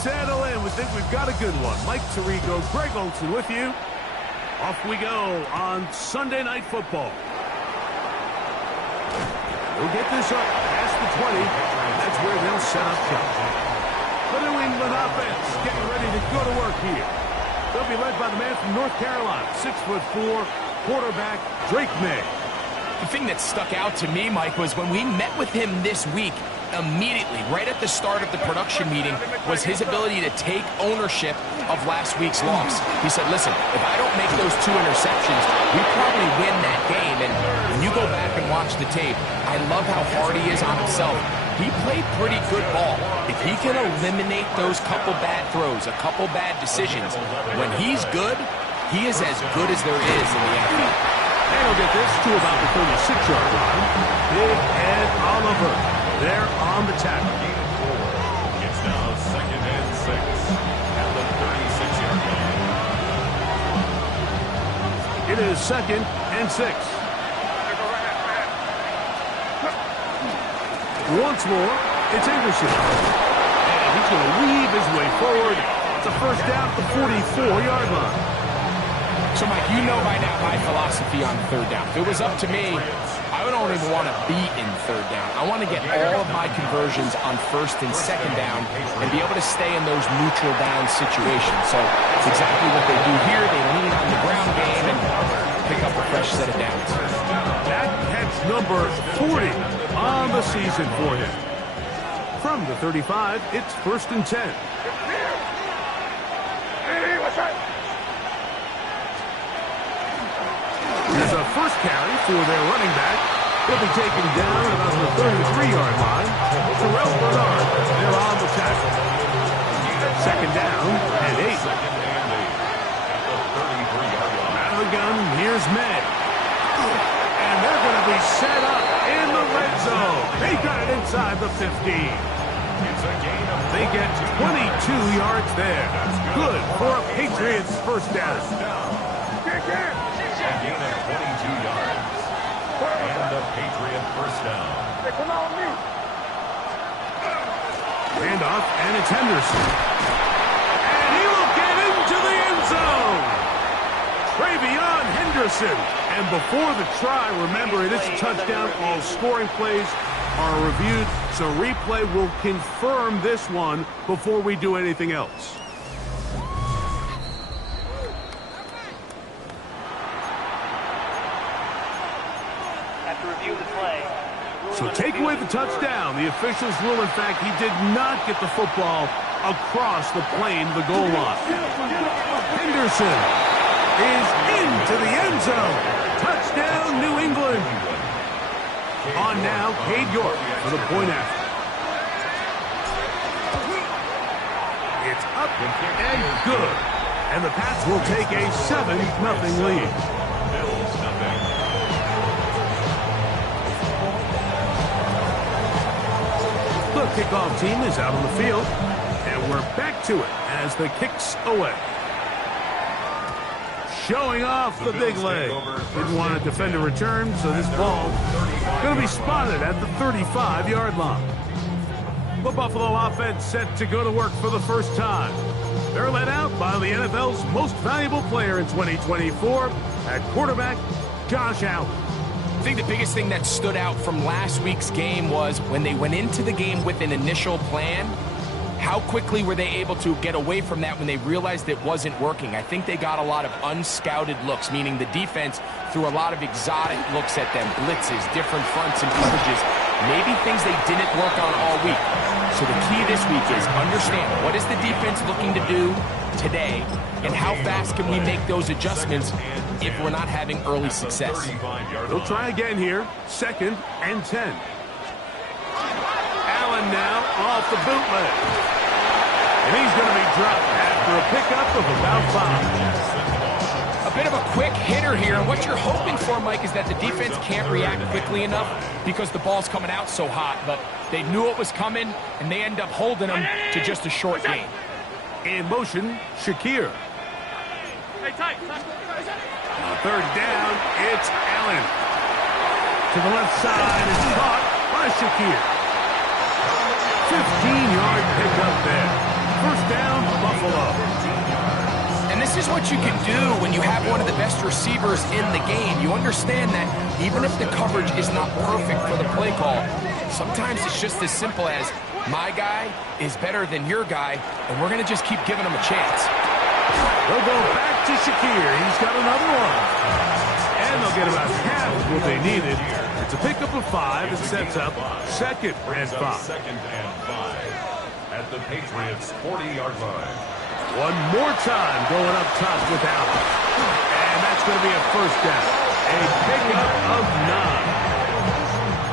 settle in. We think we've got a good one. Mike Tirico, Greg Olson with you. Off we go on Sunday Night Football. We'll get this up past the 20. That's where they'll set up shop. The New England offense getting ready to go to work here. They'll be led by the man from North Carolina, 6'4", quarterback Drake May. The thing that stuck out to me, Mike, was when we met with him this week, immediately, right at the start of the production meeting, was his ability to take ownership of last week's loss. He said, listen, if I don't make those 2 interceptions, we probably win that game. And when you go back and watch the tape, I love how hard he is on himself. He played pretty good ball. If he can eliminate those couple bad throws, a couple bad decisions, when he's good, he is as good as there is in the NFL. And he'll get this to about the 36-yard line. Big Ed Oliver there on the tackle. It's now 2nd and 6 at the 36-yard line. It is 2nd and 6. Once more, it's Anderson. And he's going to weave his way forward. It's a first down at the 44-yard line. So, Mike, you know by now my philosophy on 3rd down. If it was up to me, I don't even want to be in 3rd down. I want to get all of my conversions on 1st and 2nd down and be able to stay in those neutral down situations. So it's exactly what they do here. They lean on the ground game and pick up a fresh set of downs. That catch number 40 on the season for him. From the 35, it's 1st and 10. There's a first carry for their running back. He'll be taken down about the 33-yard line. Terrell Bernard, they're on the tackle. 2nd down and 8. Out of the gun, here's May. And they're going to be set up in the red zone. They got it inside the 15. They get 22 yards there. Good for a Patriots first down. Gain of 22 yards. And a Patriot first down. Handoff, and it's Henderson. And he will get into the end zone. Travion Henderson. And before the try, remember, it is a touchdown. All scoring plays are reviewed, so replay will confirm this one before we do anything else. So take away the touchdown. The officials rule, in fact, he did not get the football across the plane, the goal line. Henderson is into the end zone. Touchdown, New England. On now, Cade York for the point after. It's up and good. And the Pats will take a 7-0 lead. The kickoff team is out on the field, and we're back to it as the kick's away. Showing off the big leg. Didn't want to defend a return, so this ball going to be spotted at the 35-yard line. The Buffalo offense set to go to work for the first time. They're led out by the NFL's most valuable player in 2024 at quarterback, Josh Allen. I think the biggest thing that stood out from last week's game was when they went into the game with an initial plan, how quickly were they able to get away from that when they realized it wasn't working? I think they got a lot of unscouted looks, meaning the defense threw a lot of exotic looks at them, blitzes, different fronts and coverages, maybe things they didn't work on all week. So the key this week is understand what is the defense looking to do today and how fast can we make those adjustments if we're not having early success. They'll try again here. 2nd and 10. Allen now off the bootleg. And he's going to be dropped after a pickup of about 5. A bit of a quick hitter here. And what you're hoping for, Mike, is that the defense can't react quickly enough because the ball's coming out so hot. But they knew it was coming, and they end up holding them to just a short gain. In motion, Shakir. On 3rd down, it's Allen. To the left side, it's caught by Shakir. 15-yard pickup there. First down, Buffalo. And this is what you can do when you have one of the best receivers in the game. You understand that even if the coverage is not perfect for the play call, sometimes it's just as simple as my guy is better than your guy, and we're going to just keep giving him a chance. They'll go back to Shakir. He's got another one. And they'll get about half what they needed. It's a pickup of 5. It sets up 2nd and 5. Second and 5 at the Patriots' 40-yard line. One more time going up top with Allen. And that's going to be a first down. A pickup of 9.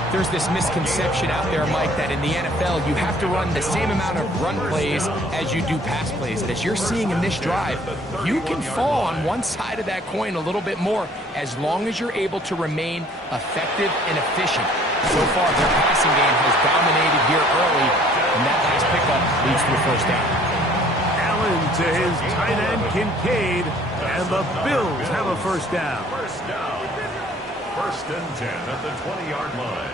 There's this misconception out there, Mike, that in the NFL you have to run the same amount of run plays as you do pass plays. And as you're seeing in this drive, you can fall on one side of that coin a little bit more as long as you're able to remain effective and efficient. So far, their passing game has dominated here early, and that last pickup leads to a first down. Allen to his tight end, Kincaid, and the Bills have a first down. First and 10 at the 20-yard line.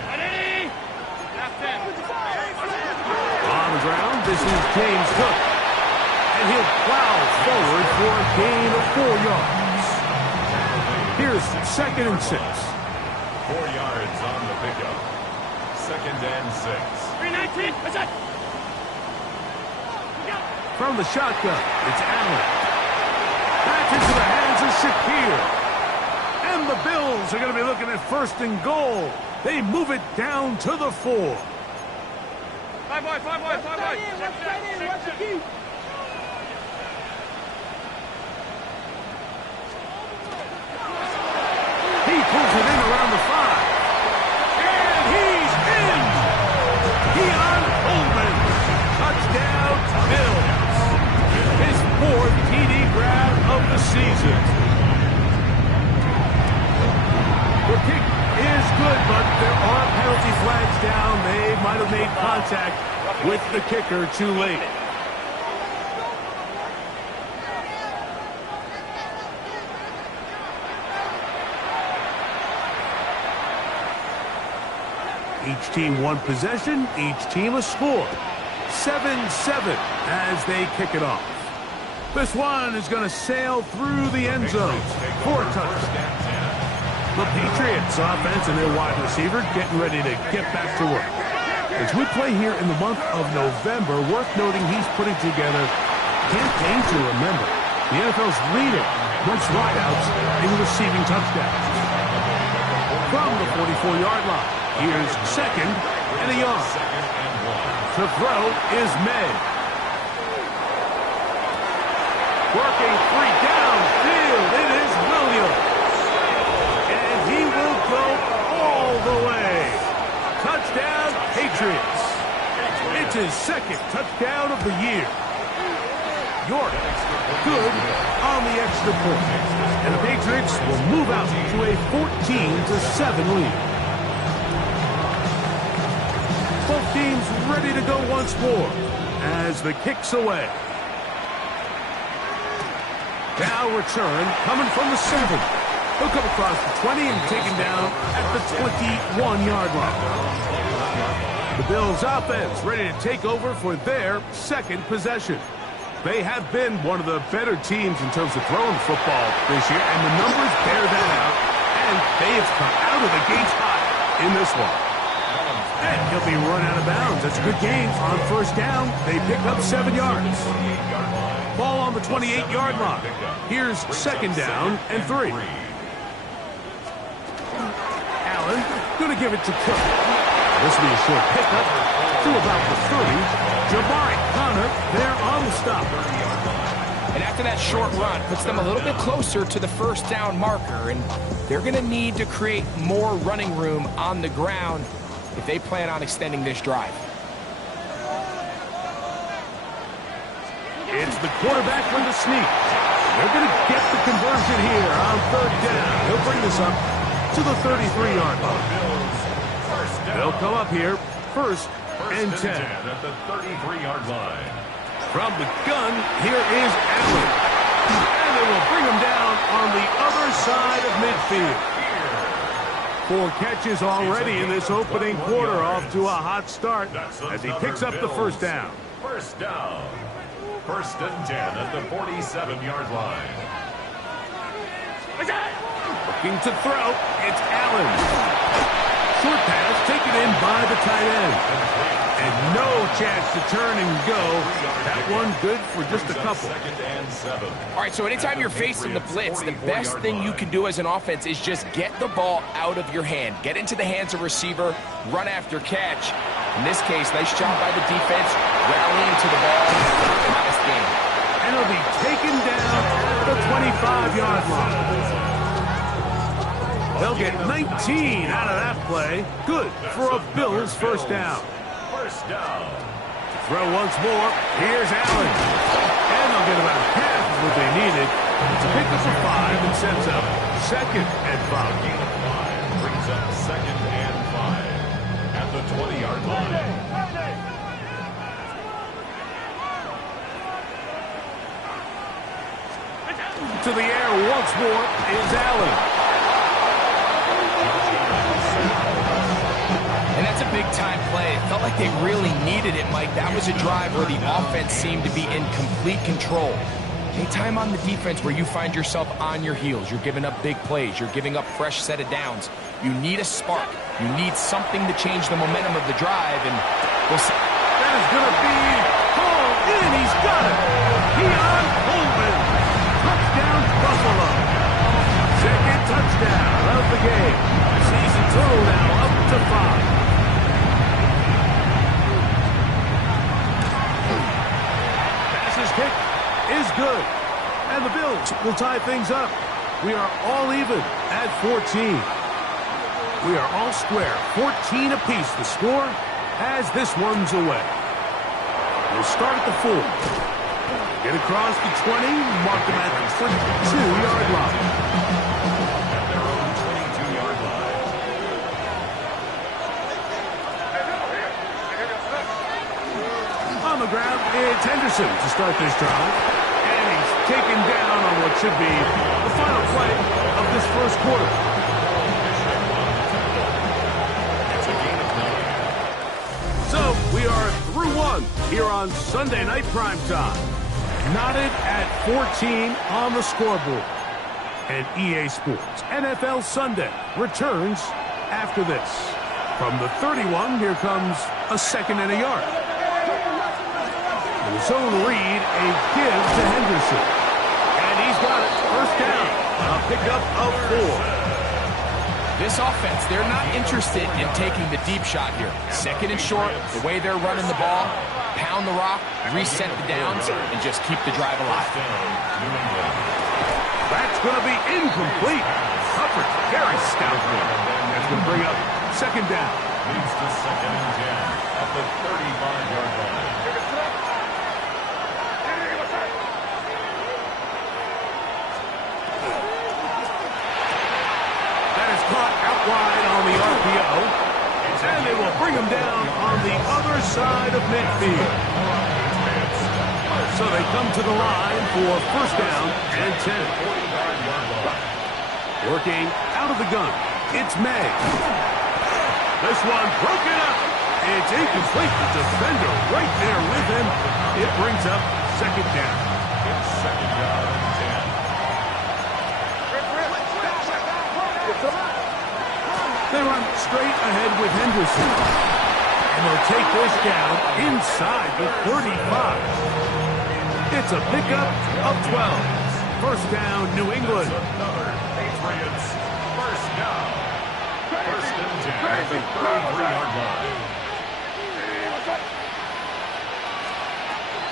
On the ground, this is James Cook. And he'll plow forward for a gain of 4 yards. Here's 2nd and 6. 4 yards on the pickup. 2nd and 6. 319, what's that? From the shotgun, it's Allen. Back into the hands of Shakir. And the Bills are going to be looking at 1st and goal. They move it down to the 4. Five boy. Watch the key. He pulls it in around the 5. And he's in. Keon Coleman. Touchdown, Bills. His 4th TD grab of the season. The kick is good, but there are penalty flags down. They might have made contact with the kicker too late. Each team one possession, each team a score. 7-7 as they kick it off. This one is going to sail through the end zone for a touchdown. The Patriots offense and their wide receiver getting ready to get back to work. As we play here in the month of November, worth noting he's putting together a campaign to remember. The NFL's leading most wideouts in receiving touchdowns. From the 44-yard line, here's 2nd and a yard. To throw is May. Working 3 downfield, it is Williams. He will go all the way. Touchdown, Patriots. It's his 2nd touchdown of the year. York, good on the extra point. And the Patriots will move out to a 14-7 lead. Both teams ready to go once more as the kick's away. Now return coming from the 7. He'll come across the 20 and taken down at the 21-yard line. The Bills offense ready to take over for their 2nd possession. They have been one of the better teams in terms of throwing football this year, and the numbers bear that out, and they have come out of the gates hot in this one. And he'll be run out of bounds. That's a good gain on 1st down. They pick up 7 yards. Ball on the 28-yard line. Here's 2nd down and 3. Allen going to give it to Cook. This will be a short pickup to about the 30. Jabari Connor there on the stop. And after that short run, puts them a little bit closer to the 1st down marker, and they're going to need to create more running room on the ground if they plan on extending this drive. It's the quarterback with the sneak. They're going to get the conversion here on 3rd down. He'll bring this up to the 33-yard line. They'll come up here, 1st and 10. At the 33-yard line. From the gun, here is Allen. And they will bring him down on the other side of midfield. 4 catches already in this opening quarter, off to a hot start as he picks up the 1st down. First down. First and 10 at the 47-yard line. Looking to throw. It's Allen. Short pass taken in by the tight end. And no chance to turn and go. That one good for just a couple. All right, so anytime you're facing the blitz, the best thing you can do as an offense is just get the ball out of your hand. Get into the hands of receiver, run after catch. In this case, nice job by the defense, rallying to the ball. Nice game. And it'll be taken down at the 25-yard line. They'll get 19 out of that play. Good for a Bills first down. First down. Throw once more. Here's Allen. And they'll get about half of what they needed. It's a pickup of 5 and sets up second and 5. Gain of 5 brings up second and 5 at the 20-yard line. To the air once more is Allen. And that's a big-time play. It felt like they really needed it, Mike. That was a drive where the offense seemed to be in complete control. Anytime on the defense where you find yourself on your heels, you're giving up big plays, you're giving up fresh set of downs, you need a spark. You need something to change the momentum of the drive, and we'll see. That is going to be hauled in. He's got it. Keon Coleman. Touchdown, Buffalo. Second touchdown of the game. Season total now up to 5. Kick is good. And the Bills will tie things up. We are all even at 14. We are all square. 14 apiece. The score as this one's away. We'll start at the 4. Get across the 20. Mark them at the 22-yard line. At their own 22-yard line. On the ground, it's Henderson to start this drive. And he's taken down on what should be the final play of this first quarter. It's a gain of 9. So we are through one here on Sunday Night Primetime. Knotted at 14 on the scoreboard. And EA Sports NFL Sunday returns after this. From the 31, here comes a second and a yard. The zone read, a give to Henderson. And he's got it. First down. A pickup of 4. This offense, they're not interested in taking the deep shot here. Second and short, the way they're running the ball, pound the rock, reset the downs, and just keep the drive alive. That's going to be incomplete. Coverage very stoutly. That's going to bring up second down. Leads to second and 10 at the 35-yard line. Caught out wide on the RPO. And they will bring him down on the other side of midfield. So they come to the line for first down and 10. Working out of the gun. It's May. This one broken up. It's incomplete. The defender right there with him. It brings up second down. It's second down and 10. They run straight ahead with Henderson. And they'll take this down inside the 35. It's a pickup of 12. First down, New England. Another Patriots first down. First and 10 at the 33-yard line.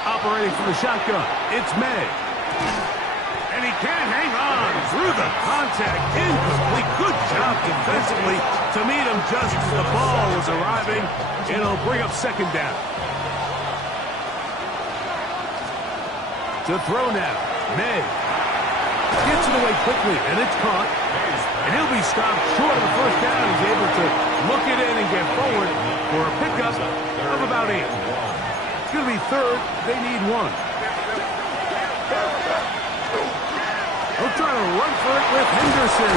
Operating from the shotgun, it's May. And he can't hang on through the contact. Incomplete. Good job defensively to meet him just as the ball was arriving. It'll bring up second down. To throw now. May gets it away quickly, and it's caught. And he'll be stopped short of the first down. He's able to look it in and get forward for a pickup of about 8. It's going to be third. They need 1. They'll try to run for it with Henderson.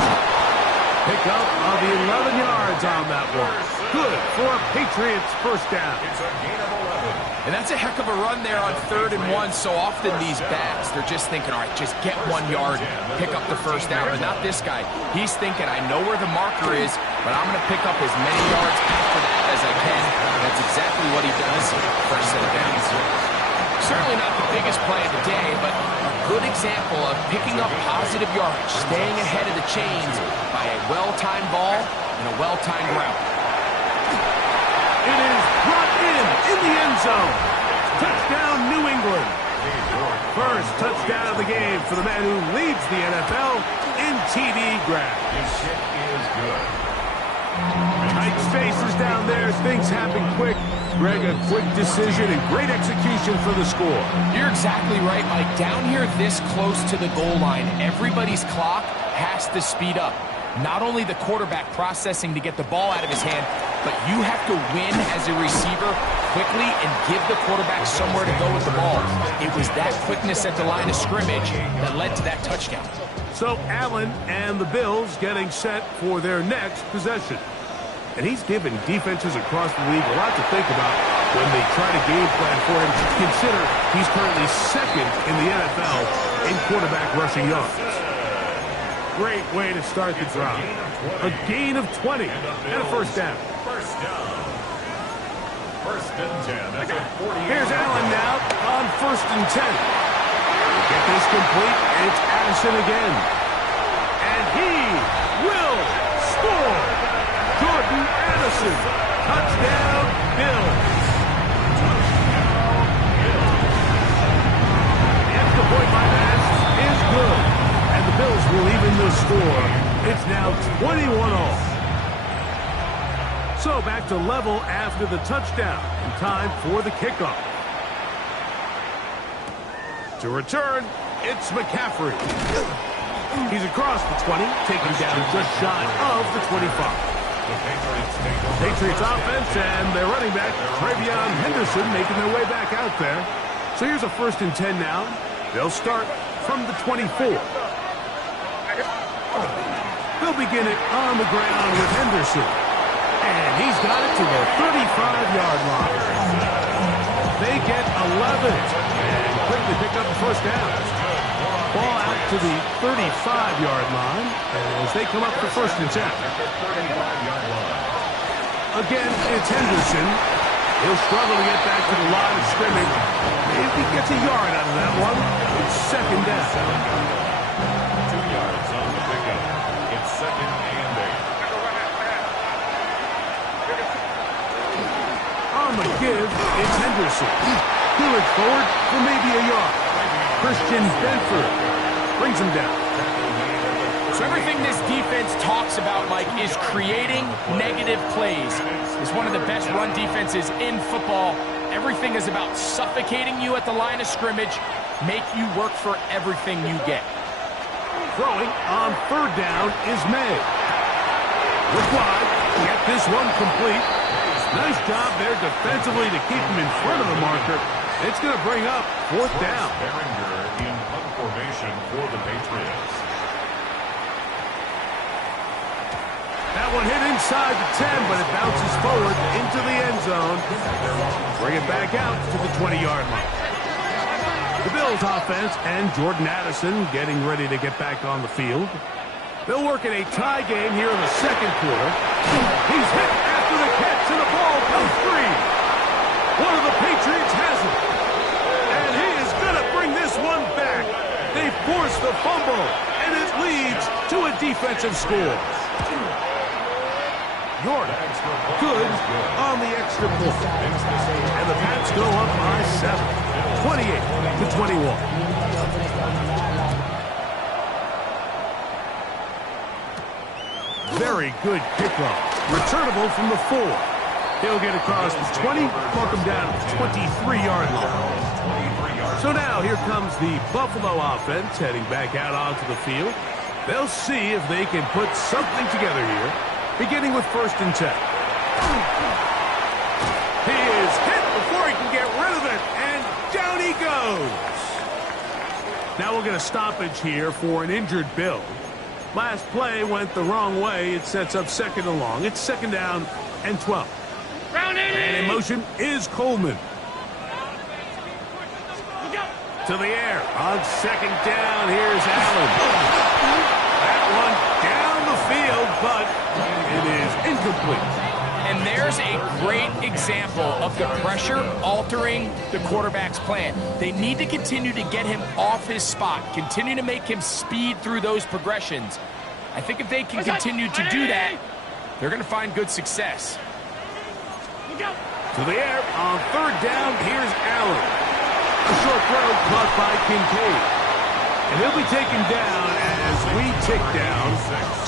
Pick up of the 11 yards on that one. Good for a Patriots first down. It's a gain of 11. And that's a heck of a run there on 3rd and 1. So often these backs, they're just thinking, all right, just get 1 yard, pick up the first down. But not this guy. He's thinking, I know where the marker is, but I'm going to pick up as many yards after that as I can. That's exactly what he does. First set of downs. Certainly not the biggest play of the day, but a good example of picking up positive yardage, staying ahead of the chains by a well-timed ball and a well-timed route. It is brought in the end zone. Touchdown, New England. First touchdown of the game for the man who leads the NFL in TD grabs. His hit is good. Tight spaces down there. Things happen quick. Greg, a quick decision and great execution for the score. You're exactly right, Mike. Down here this close to the goal line, everybody's clock has to speed up. Not only the quarterback processing to get the ball out of his hand, but you have to win as a receiver quickly and give the quarterback somewhere to go with the ball. It was that quickness at the line of scrimmage that led to that touchdown. So Allen and the Bills getting set for their next possession. And he's given defenses across the league a lot to think about when they try to game plan for him. Consider he's currently 2nd in the NFL in quarterback rushing yards. Great way to start the drive. A gain of 20 and a first down. First down. 1st and 10. That's a 48. Here's Allen now on 1st and 10. Get this complete. It's Addison again. And he will score. Jordan Addison. Touchdown, Bills. The extra point by Addison is good. And the Bills will even the score. It's now 21-all. So back to level after the touchdown. And time for the kickoff. To return, it's McCaffrey. He's across the 20, taken down just shy of the 25. Patriots offense and their running back, Travion Henderson, making their way back out there. So here's a 1st and 10 now. They'll start from the 24. They'll begin it on the ground with Henderson. And he's got it to the 35-yard line. They get 11 and quickly pick up the first down. Ball out to the 35-yard line as they come up for 1st and 10. Again, it's Henderson. He'll struggle to get back to the line of scrimmage. If he gets a yard out of that one, it's 2nd down. 2 yards on the pickup. It's 2nd and 8. On the give, it's Henderson. He'll look forward for maybe a yard. Christian Benford brings him down. So everything this defense talks about, Mike, is creating negative plays. It's one of the best run defenses in football. Everything is about suffocating you at the line of scrimmage, make you work for everything you get. Throwing on 3rd down is May. Look wide, get this one complete. Nice job there defensively to keep him in front of the marker. It's going to bring up 4th down. Behringer in punt formation for the Patriots. That one hit inside the 10, but it bounces forward into the end zone. Bring it back out to the 20-yard line. The Bills offense and Jordan Addison getting ready to get back on the field. They'll work in a tie game here in the 2nd quarter. He's hit after the catch, and the ball comes free. One of the Patriots has it. And he is going to bring this one back. They force the fumble, and it leads to a defensive score. Jordan, good on the extra point. And the Pats go up by 7, 28-21. Very good kickoff. Returnable from the 4. He'll get across the 20, walk him down to the 23-yard line. So now here comes the Buffalo offense heading back out onto the field. They'll see if they can put something together here, beginning with 1st and 10. He is hit before he can get rid of it, and down he goes. Now we'll get a stoppage here for an injured Bill. Last play went the wrong way. It sets up 2nd and long. It's 2nd down and 12. And in motion is Coleman. To the air. On second down, here's Allen. That one down the field, but it is incomplete. And there's a great example of the pressure altering the quarterback's plan. They need to continue to get him off his spot, continue to make him speed through those progressions. I think if they can continue to do that, they're going to find good success. To the air. On third down, here's Allen. A short throw caught by Kincaid. And he'll be taken down as we tick down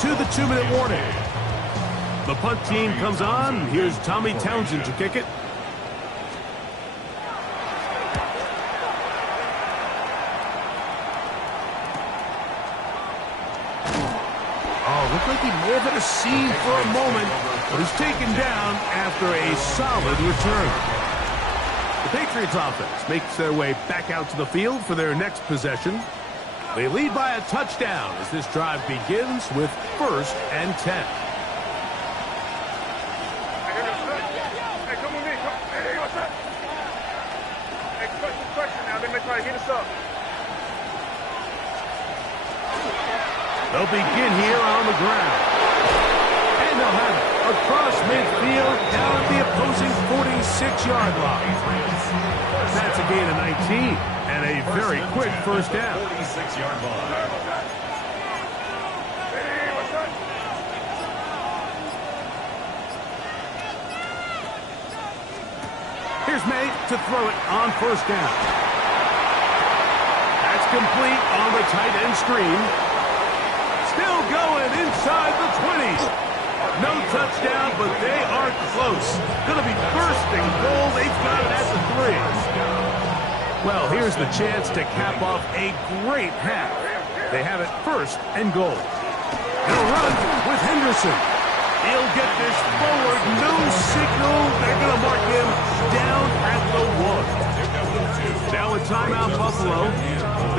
to the 2-minute warning. The punt team comes on. Here's Tommy Townsend to kick it. Oh, looked like he may have had a seam for a moment, but he's taken down after a solid return. The Patriots offense makes their way back out to the field for their next possession. They lead by a touchdown as this drive begins with 1st and 10. Hey, come with me. Hey, what's up? Hey, question now. They may try to hit us up. They'll begin here on the ground. And they'll have it across midfield down at the opposing 46-yard line. That's a gain of 19 and a very quick first down. 46-yard line. Hey, what's up? Here's May to throw it on first down. That's complete on the tight end screen. Still going inside the 20. No touchdown, but they are close. Going to be first and goal. They've got it at the 3. Well, here's the chance to cap off a great half. They have it 1st and goal. He'll run with Henderson. He'll get this forward. No signal. They're going to mark him down at the 1. Now a timeout, Buffalo.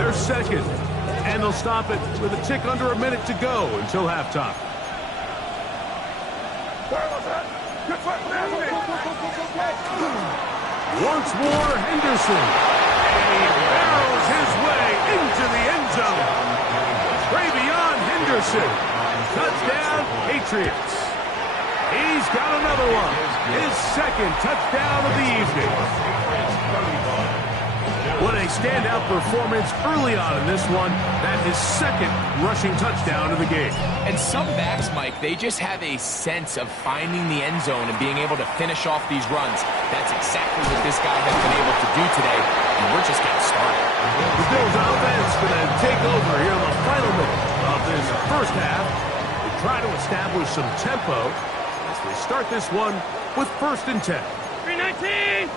They're second. And they'll stop it with a tick under a minute to go until halftime. Once more, Henderson. And he barrels his way into the end zone. Travion Henderson. Touchdown, Patriots. He's got another one. His second touchdown of the evening. What a standout performance early on in this one. That is second rushing touchdown of the game. And some backs, Mike, they just have a sense of finding the end zone and being able to finish off these runs. That's exactly what this guy has been able to do today, and we're just getting started. The Bills offense going to take over here in the final minute of this first half. They try to establish some tempo as they start this one with 1st and 10. 319!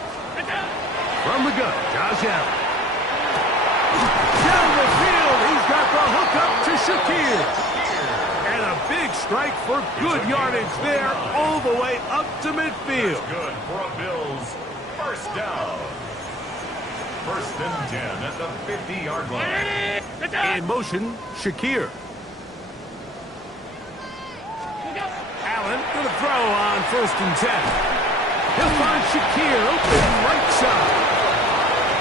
From the gun, Josh Allen. Down the field, he's got the hook up to Shakir. And a big strike for good yardage there all the way up to midfield. Good for a Bills. First down. 1st and 10 at the 50-yard line. In motion, Shakir. Allen going to throw on 1st and 10. He'll find Shakir open right side.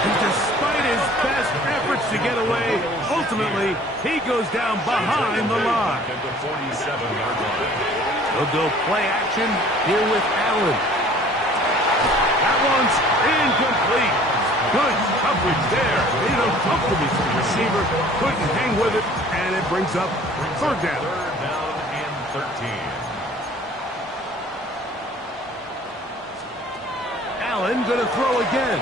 And despite his best efforts to get away, ultimately, he goes down behind the line. At the 47-yard line. They'll go play action here with Allen. That one's incomplete. Good coverage there. Made it uncomfortable for the receiver. Couldn't hang with it, and it brings up 3rd down. 3rd down and 13. Allen going to throw again.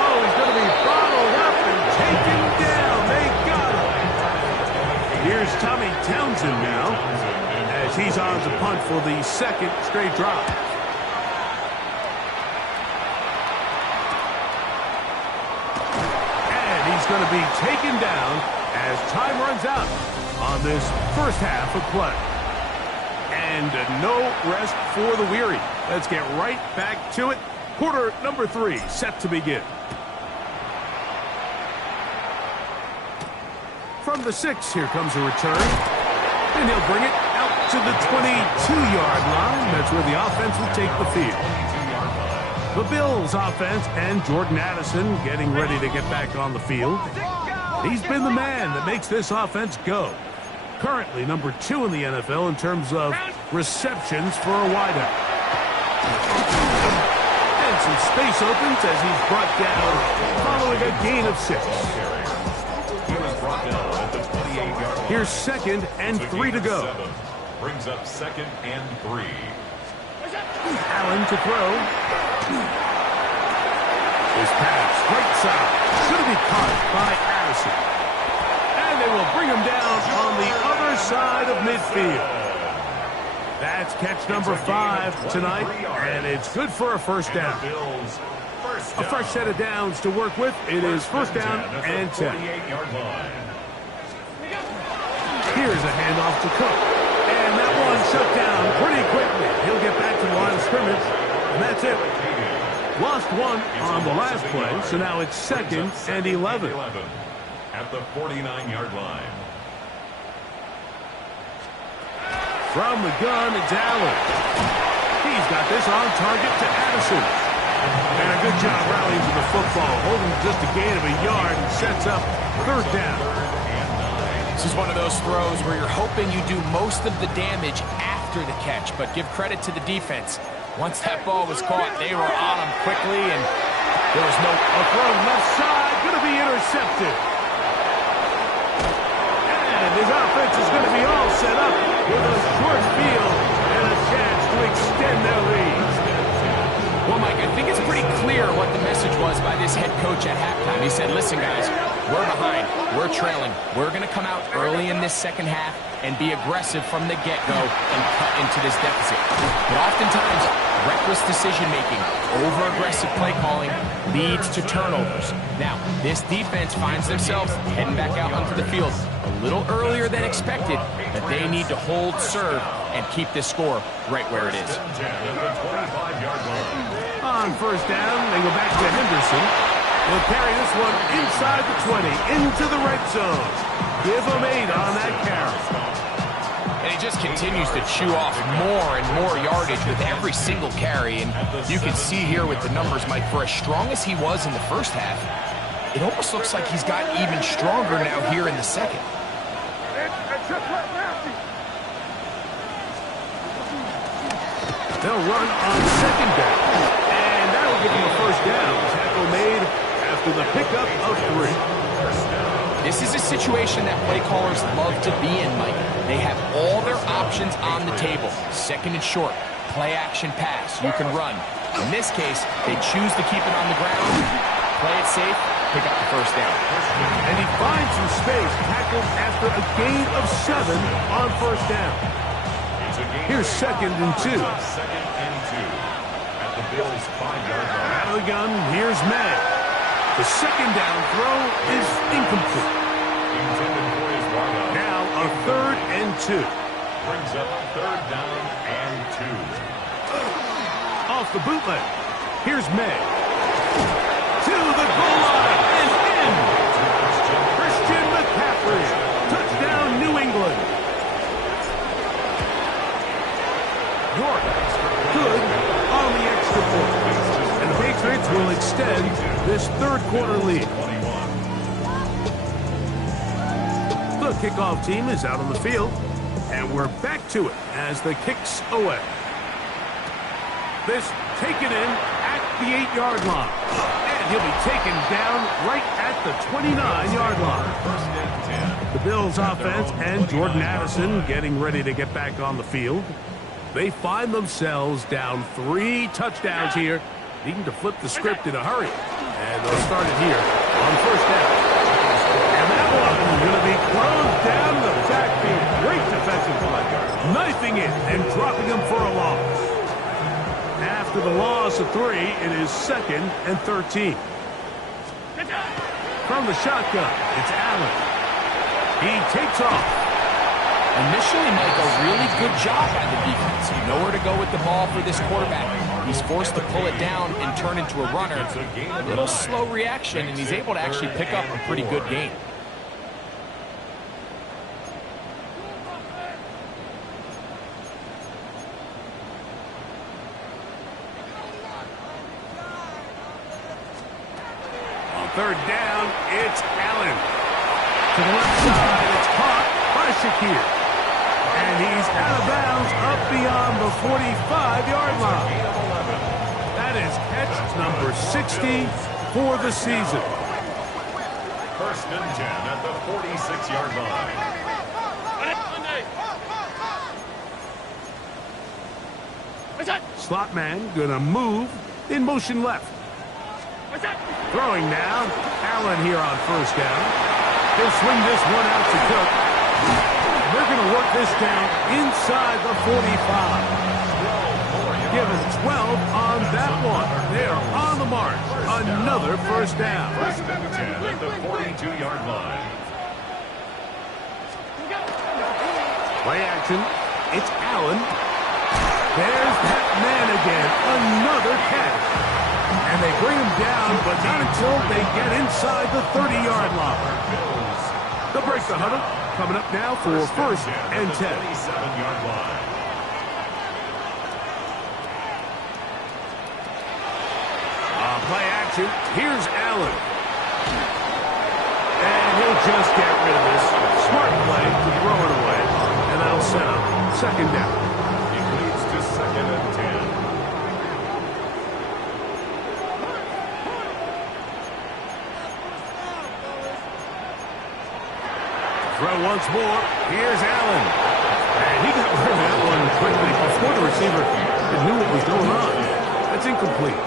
Oh, he's going to be bottled up and taken down. They got him. Here's Tommy Townsend now as he's on to punt for the 2nd straight drop. And he's going to be taken down as time runs out on this first half of play. And no rest for the weary. Let's get right back to it. Quarter number 3 set to begin. From the 6, here comes a return. And he'll bring it out to the 22-yard line. That's where the offense will take the field. 22-yard line. The Bills offense and Jordan Addison getting ready to get back on the field. He's been the man that makes this offense go. Currently number 2 in the NFL in terms of receptions for a wideout. And some space opens as he's brought down following a gain of 6. He was brought down at the 28-yard line. Here's 2nd and 3 to go. Brings up 2nd and 3. Allen to throw. His pass, right side, should be caught by Addison. And they will bring him down on the other side of midfield. That's catch number 5 tonight, and it's good for a first down. A fresh set of downs to work with. It is first down and 10. Here's a handoff to Cook. And that one shut down pretty quickly. He'll get back to the line of scrimmage, and that's it. Lost 1 on the last play, so now it's 2nd and 11. At the 49-yard line. From the gun, it's Allen. He's got this on target to Addison. And a good job rallying to the football, holding just a gain of a yard and sets up third down. This is one of those throws where you're hoping you do most of the damage after the catch, but give credit to the defense. Once that ball was caught, they were on him quickly, and there was no... A throw left side, going to be intercepted. And his offense is going to be all set up with a short field and a chance to extend their lead. Well, Mike, I think it's pretty clear what the message was by this head coach at halftime. He said, listen, guys, we're behind. We're trailing. We're going to come out early in this second half and be aggressive from the get-go and cut into this deficit. But oftentimes, reckless decision-making, over-aggressive play calling leads to turnovers. Now, this defense finds themselves heading back out onto the field a little earlier than expected, but they need to hold serve and keep this score right where it is. On first down, they go back to Henderson. He'll carry this one inside the 20, into the red zone. Give him 8 on that carry. And he just continues to chew off more and more yardage with every single carry. And you can see here with the numbers, Mike, for as strong as he was in the first half, it almost looks like he's gotten even stronger now here in the second. They'll run on second down. And that'll give him a first down. Tackle made after the pickup of 3. This is a situation that play callers love to be in, Mike. They have all their options on the table. Second and short, play action pass, you can run. In this case, they choose to keep it on the ground, play it safe, pick up the first down. And he finds some space, tackled after a gain of 7 on first down. Here's 2nd and 2. Second and 2 at the Bills' 5-yard line. Out of the gun, here's May. The second down throw is incomplete. Now a 3rd and 2. Brings up 3rd down and 2. Off the bootleg. Here's May. To the goal line and in. Christian McCaffrey. Touchdown, New England. York. Good on the extra point. And the Patriots will extend this third quarter lead. The kickoff team is out on the field, and we're back to it as the kick's away. This taken in at the 8-yard line, and he'll be taken down right at the 29-yard line. The Bills offense and Jordan Addison getting ready to get back on the field. They find themselves down 3 touchdowns here, needing to flip the script in a hurry. And they'll start it here on first down. And that one going to be closed down in the backfield. Great defensive play. Knifing it and dropping him for a loss. After the loss of 3, it is 2nd and 13. From the shotgun, it's Allen. He takes off. Initially, Mike, a really good job by the defense. You know where to go with the ball for this quarterback. He's forced to pull it down and turn into a runner. A little slow reaction, and he's able to actually pick up a pretty good gain. third down, it's Allen. To the left side, it's caught by Shakir. And he's out of bounds up beyond the 45-yard line. That is catch number 60 for the season. First and 10 at the 46-yard line. Slot man gonna move in motion left. Throwing now. Allen here on first down. He'll swing this one out to Cook. They're going to work this down inside the 45. Give him 12 on that one. They are on the mark. Another first down. First and 10 at the 42-yard line. Play action. It's Allen. There's that man again. Another catch. And they bring him down, but not until they get inside the 30-yard line. They'll break the huddle. Coming up now for first and 10. 27-yard line. Play action. Here's Allen. And he'll just get rid of this. Smart play to throw it away. And that'll set up second down. It leads to second and 10. Throw once more. Here's Allen. And he got rid of that one quickly before the receiver knew what was going on. That's incomplete.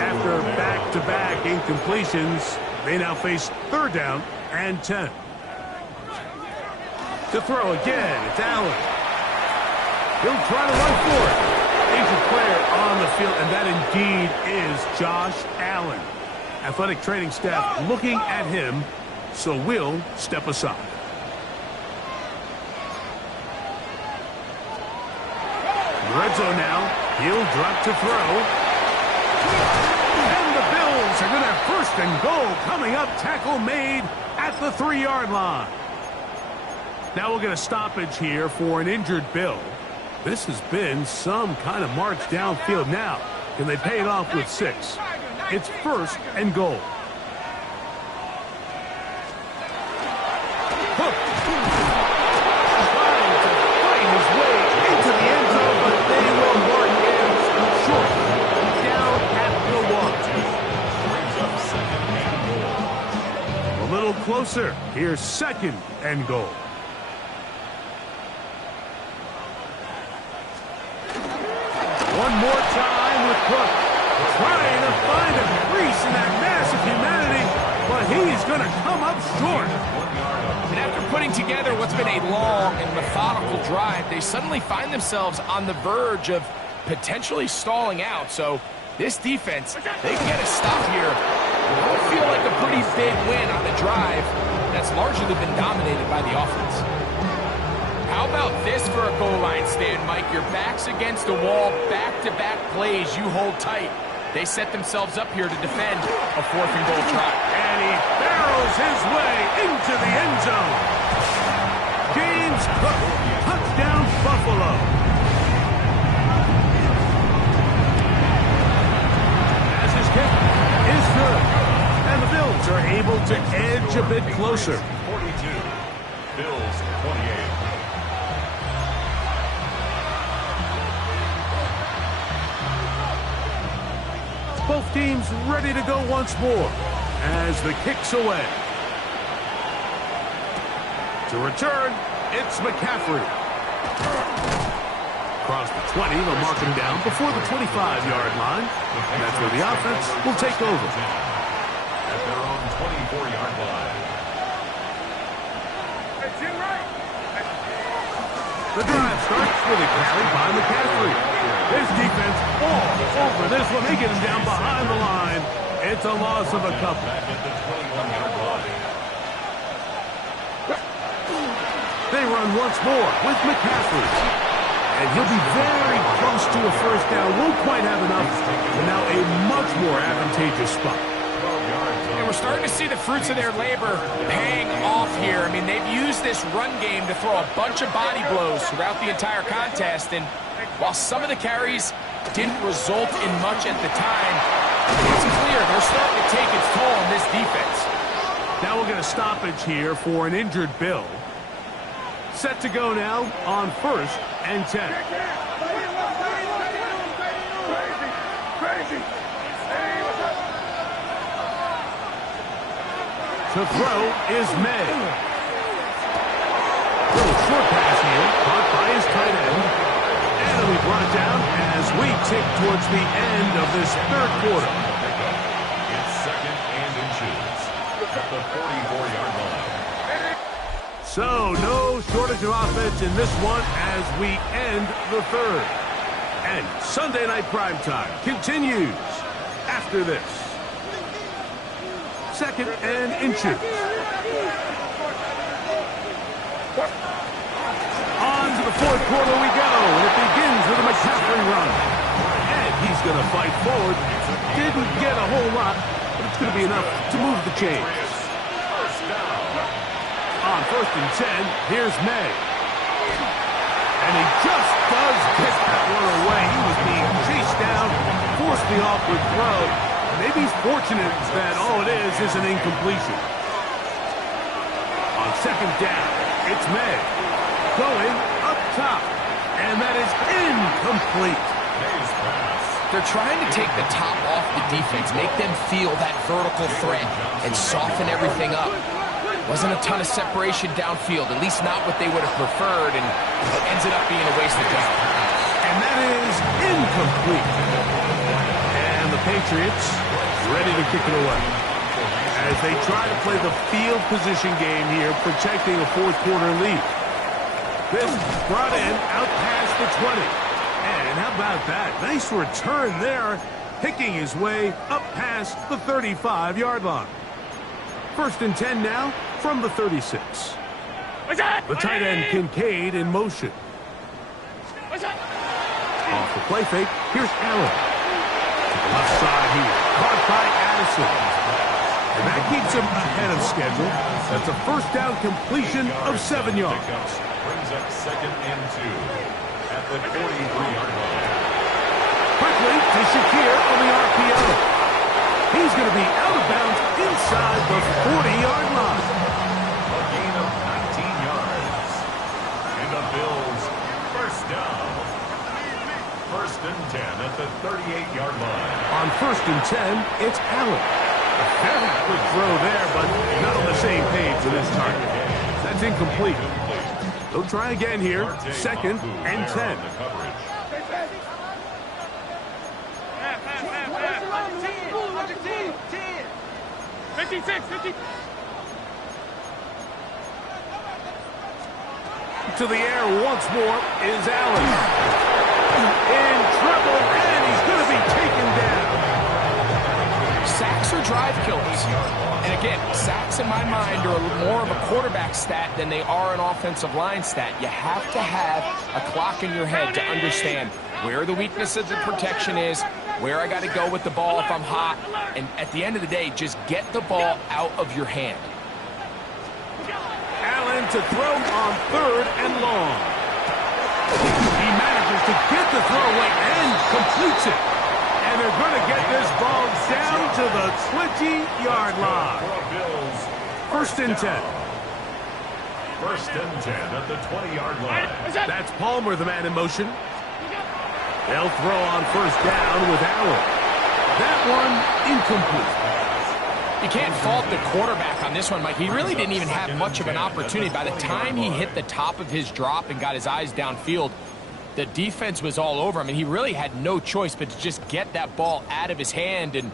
After back-to-back incompletions, they now face third down and 10. To throw again, it's Allen. He'll try to run for it. Injured player on the field, and that indeed is Josh Allen. Athletic training staff looking at him, so we'll step aside. Red zone now. He'll drop to throw. And the Bills are going to have first and goal coming up. Tackle made at the 3-yard line. Now we'll get a stoppage here for an injured Bill. This has been some kind of march downfield now. Can they pay it off with 6? It's first and goal. Hook. Trying to fight his way into the end zone, but they will mark him short. Down at the 1. A little closer. Here's second and goal. One more time with Cook. Trying to find a crease in that mass of humanity, but he's going to come up short. And after putting together what's been a long and methodical drive, they suddenly find themselves on the verge of potentially stalling out. So this defense, they can get a stop here. It would feel like a pretty big win on a drive that's largely been dominated by the offense. How about this for a goal line stand, Mike? Your back's against the wall, back-to-back plays, you hold tight. They set themselves up here to defend a fourth and goal try. And he barrels his way into the end zone. James Cook, touchdown Buffalo. As his kick is good. And the Bills are able to edge a bit closer. 42. Bills 28. Both teams ready to go once more as the kick's away. To return, it's McCaffrey. Across the 20, they'll mark him down before the 25-yard line. And that's where the offense will take over. At their own 24-yard line. The drive starts with a carry by McCaffrey. This defense all over this one. They get him down behind the line. It's a loss of a couple. Back at the 21-yard line. They run once more with McCaffrey. And he'll be very close to a first down. Won't quite have enough. But now a much more advantageous spot. And we're starting to see the fruits of their labor paying off here. I mean, they've used this run game to throw a bunch of body blows throughout the entire contest. And while some of the carries didn't result in much at the time, It's clear they're starting to take its toll on this defense. Now we'll get a stoppage here for an injured Bill. Set to go now on 1st and 10. Crazy. Hey, what's up? To throw is May. Little short pass here, caught by his tight end. And it'll be brought down as we tick towards the end of this 3rd quarter. It's 2nd and inches at the 44-yard line. So, no shortage of offense in this one as we end the 3rd. And Sunday Night Primetime continues after this. 2nd and inches. On to the 4th quarter we go. And it begins with a McCaffrey run. And he's going to fight forward. Didn't get a whole lot, but it's going to be enough to move the chains. On 1st and 10, here's May. And he just does get that one away. He was being chased down, forced the awkward throw. Maybe he's fortunate that all it is an incompletion. On 2nd down, it's May. Going up top. And that is incomplete. They're trying to take the top off the defense, make them feel that vertical threat, and soften everything up. Wasn't a ton of separation downfield, at least not what they would have preferred, and it ends up being a wasted job. And that is incomplete. And the Patriots ready to kick it away as they try to play the field position game here, protecting a 4th quarter lead. This brought in out past the 20. And how about that? Nice return there, picking his way up past the 35-yard line. 1st and 10 now from the 36. The tight end Kincaid in motion. Off the play fake, here's Allen. To the left side here, caught by Addison. And that keeps him ahead of schedule. That's a 1st down completion of 7 yards. Brings up 2nd and 2 at the 43-yard line. Quickly to Shakir on the RPO. He's going to be out of bounds inside the 40-yard line. A gain of 19 yards. And the Bills 1st down. 1st and 10 at the 38-yard line. On 1st and 10, it's Allen. A very good throw there, but not on the same page with his target. That's incomplete. They'll try again here. 2nd and 10. 56, 50. To the air once more is Allen. In trouble, and he's going to be taken down. Sacks are drive killers. And again, sacks in my mind are more of a quarterback stat than they are an offensive line stat. You have to have a clock in your head to understand where the weakness of the protection is, where I got to go with the ball if I'm hot, and at the end of the day, just get the ball out of your hand. Allen to throw on 3rd and long. He manages to get the throw away and completes it. And they're going to get this ball down to the 20-yard line. 1st and 10. 1st and 10 at the 20-yard line. That's Palmer, the man in motion. They'll throw on 1st down with Allen. That one incomplete. You can't fault the quarterback on this one, Mike. He really didn't even have much of an opportunity. By the time he hit the top of his drop and got his eyes downfield, the defense was all over him, and he really had no choice but to just get that ball out of his hand and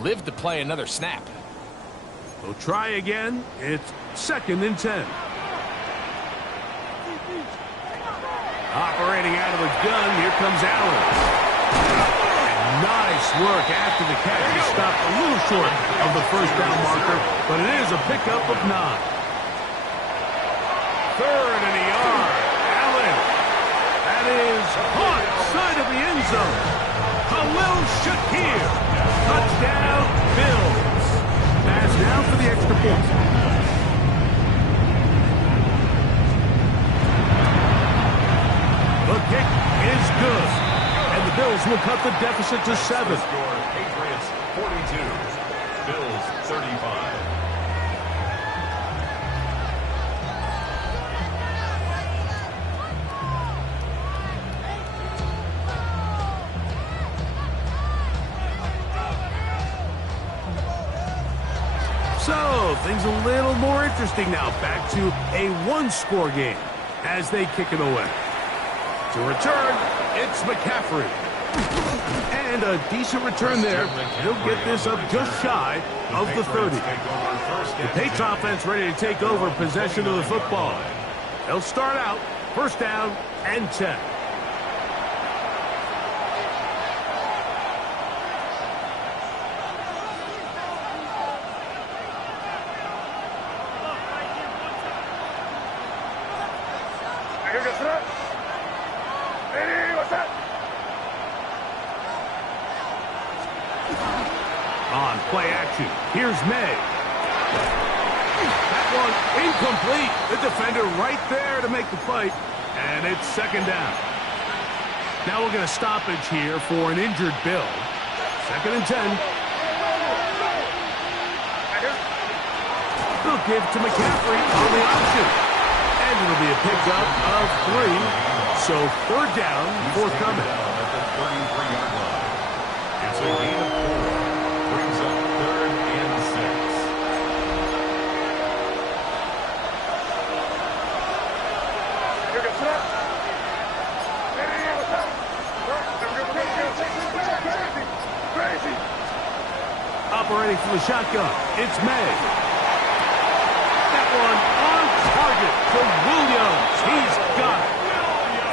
live to play another snap. We'll try again. It's 2nd and 10. Operating out of the gun, here comes Allen. Nice work after the catch. He stopped a little short of the 1st down marker, but it is a pickup of 9. 3rd and a yard. Allen. That is caught side of the end zone. Khalil Shakir. Touchdown, Bills. Pass now for the extra point. The kick is good. And the Bills will cut the deficit to 7. Score Patriots 42, Bills 35. So, things a little more interesting now. Back to a one-score game as they kick it away. To return, it's McCaffrey. And a decent return there. He'll get this up just shy of the 30. The Patriots offense ready to take over possession of the football. They'll start out first down and 10. On play action, here's May. That one incomplete. The defender right there to make the play, and it's second down. Now we'll get a stoppage here for an injured Bill. Second and 10. They'll give to McCaffrey on the option. And it'll be a pickup of 3. So third down, forthcoming. At the 33-yard line. It's a gain of 4. Brings up third and 6. Operating from the shotgun, it's May. That one on target to Williams. He's got it.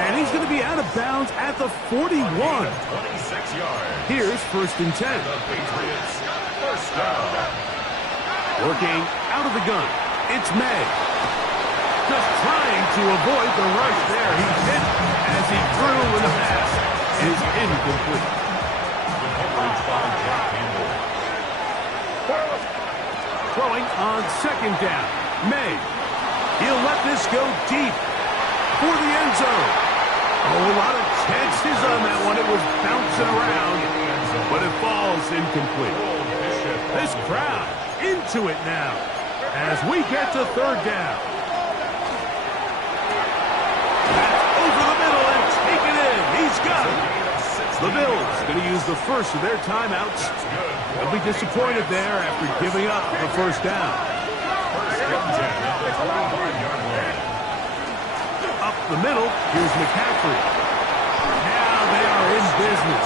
And he's going to be out of bounds at the 41. 26 yards. Here's first and 10. The Patriots first down. Working out of the gun, it's May. Just trying to avoid the rush there. He hit as he threw, and the pass is incomplete. The coverage by Jack Campbell. Throwing on second down, May. He'll let this go deep for the end zone. Oh, a lot of chances on that one. It was bouncing around, but it falls incomplete. This crowd into it now as we get to third down. That's over the middle and take it in. He's got it. The Bills going to use the first of their timeouts. They'll be disappointed there after giving up the first down. First and 10 at the 25-yard line. Up the middle, here's McCaffrey. Now they are in business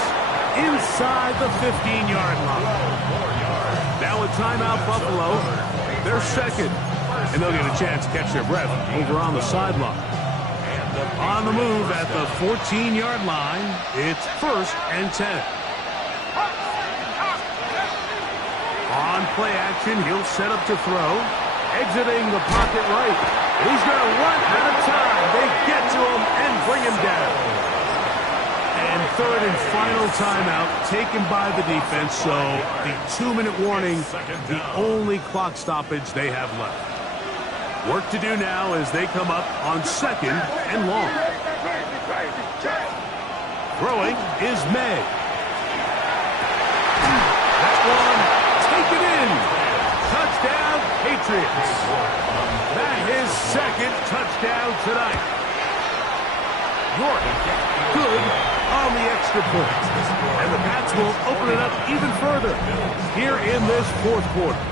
inside the 15-yard line. Now a timeout, Buffalo. They're second, and they'll get a chance to catch their breath over on the sideline. On the move at the 14-yard line, it's first and 10. On play action, he'll set up to throw. Exiting the pocket right. He's going to run out of time. They get to him and bring him down. And third and final timeout taken by the defense, so the 2-minute warning, the only clock stoppage they have left. Work to do now as they come up on second and long. Throwing is May. That one, take it in. Touchdown, Patriots. That is second touchdown tonight. York, good on the extra point. And the Pats will open it up even further here in this fourth quarter.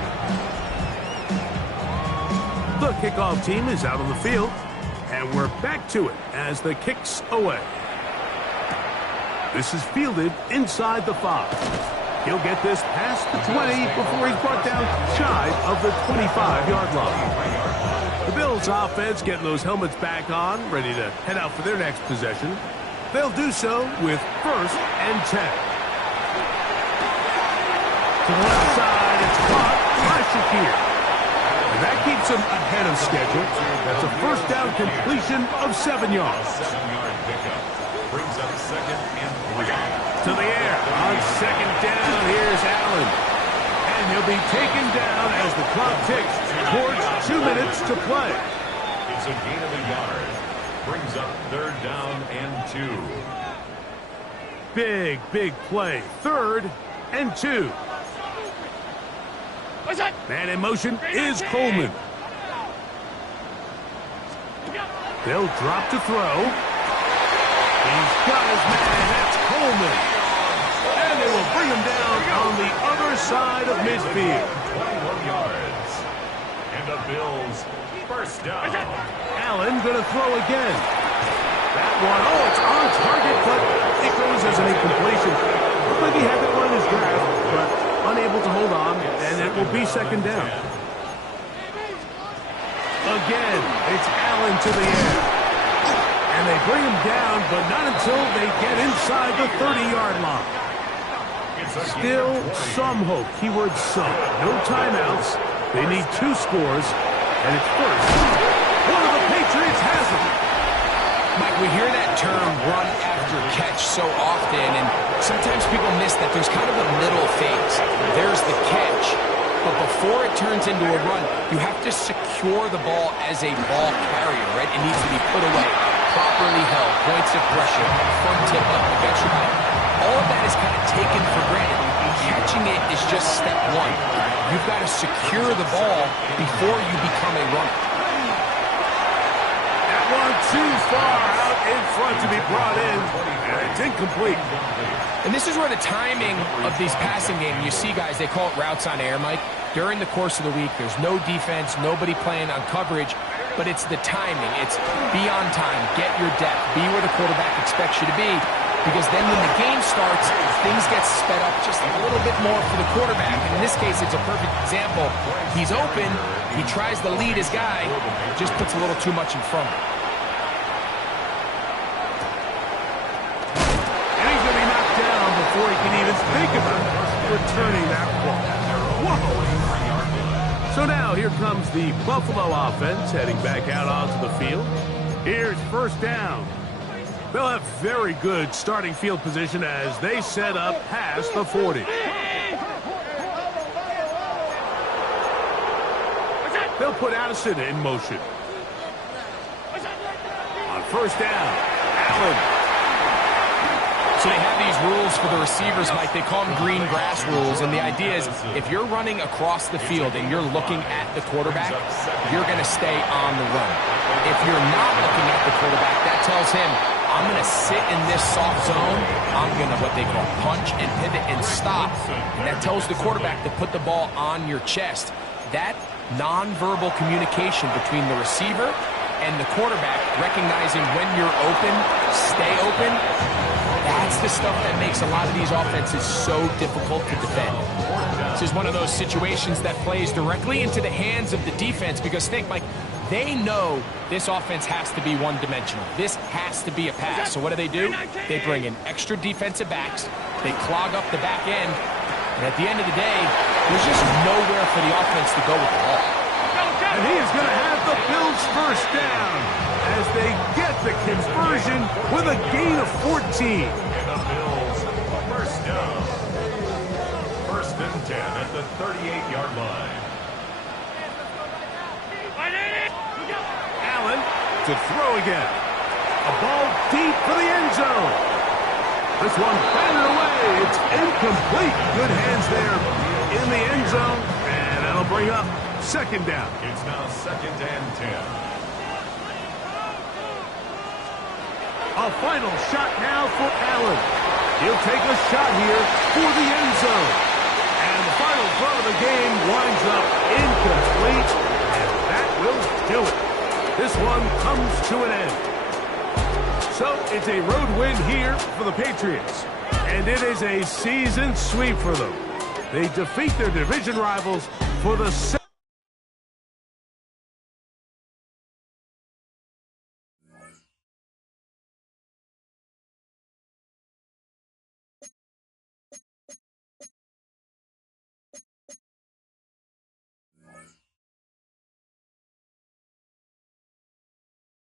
The kickoff team is out on the field, and we're back to it as the kick's away. This is fielded inside the 5. He'll get this past the 20 before he's brought down shy of the 25-yard line. The Bills offense getting those helmets back on, ready to head out for their next possession. They'll do so with first and 10. To the left side, it's caught by Shakir. And that keeps him ahead of schedule. That's a first down completion of 7 yards. 7-yard pickup. Brings up second and 3. To the air on second down. Here's Allen. And he'll be taken down as the clock ticks towards 2 minutes to play. It's a gain of a yard. Brings up third down and 2. big play. 3rd and 2. Man in motion is Coleman. They'll drop to throw. He's got his man. That's Coleman. And they will bring him down on the other side of midfield. 21 yards. And the Bills first down. Allen going to throw again. That one, oh, it's on target, but it goes as an incompletion. Looked like he had that one in his grasp, but unable to hold on, and it will be 2nd down. Again, it's Allen to the air. And they bring him down, but not until they get inside the 30-yard line. Still some hope. Keyword some. No timeouts. They need 2 scores, and it's first. One of the Patriots has it. Mike, we hear that term run after catch so often, and sometimes people miss that there's kind of a middle phase. There's the catch, but before it turns into a run, you have to secure the ball as a ball carrier, right? It needs to be put away, properly held, points of pressure, front tip up against your body. All of that is kind of taken for granted. Catching it is just step 1. You've got to secure the ball before you become a runner. That one too far out in front to be brought in, and it's incomplete. And this is where the timing of these passing games, you see guys, they call it routes on air, Mike. During the course of the week, there's no defense, nobody playing on coverage, but it's the timing. It's be on time, get your depth, be where the quarterback expects you to be, because then when the game starts, things get sped up just a little bit more for the quarterback. And in this case, it's a perfect example. He's open, he tries to lead his guy, just puts a little too much in front of him. Before he can even think about returning that ball. Whoa! So now here comes the Buffalo offense heading back out onto the field. Here's first down. They'll have very good starting field position as they set up past the 40. They'll put Addison in motion. On first down, Allen. So they have these rules for the receivers, Mike. They call them green grass rules, and the idea is if you're running across the field and you're looking at the quarterback, you're going to stay on the run. If you're not looking at the quarterback, that tells him, I'm going to sit in this soft zone. I'm going to, what they call, punch and pivot and stop. And that tells the quarterback to put the ball on your chest. That nonverbal communication between the receiver and the quarterback, recognizing when you're open, stay open, that's the stuff that makes a lot of these offenses so difficult to defend. This is one of those situations that plays directly into the hands of the defense because think, Mike, they know this offense has to be one-dimensional. This has to be a pass. So what do? They bring in extra defensive backs. They clog up the back end. And at the end of the day, there's just nowhere for the offense to go with the ball. And he is going to have the Bills first down as they get the conversion with a gain of 14. And the Bills first down. 1st and 10 at the 38-yard line. Allen to throw again. A ball deep for the end zone. This one batted away. It's incomplete. Good hands there in the end zone. And that'll bring up 2nd down. It's now 2nd and 10. A final shot now for Allen. He'll take a shot here for the end zone. And the final throw of the game winds up incomplete. And that will do it. This one comes to an end. So it's a road win here for the Patriots. And it is a season sweep for them. They defeat their division rivals for the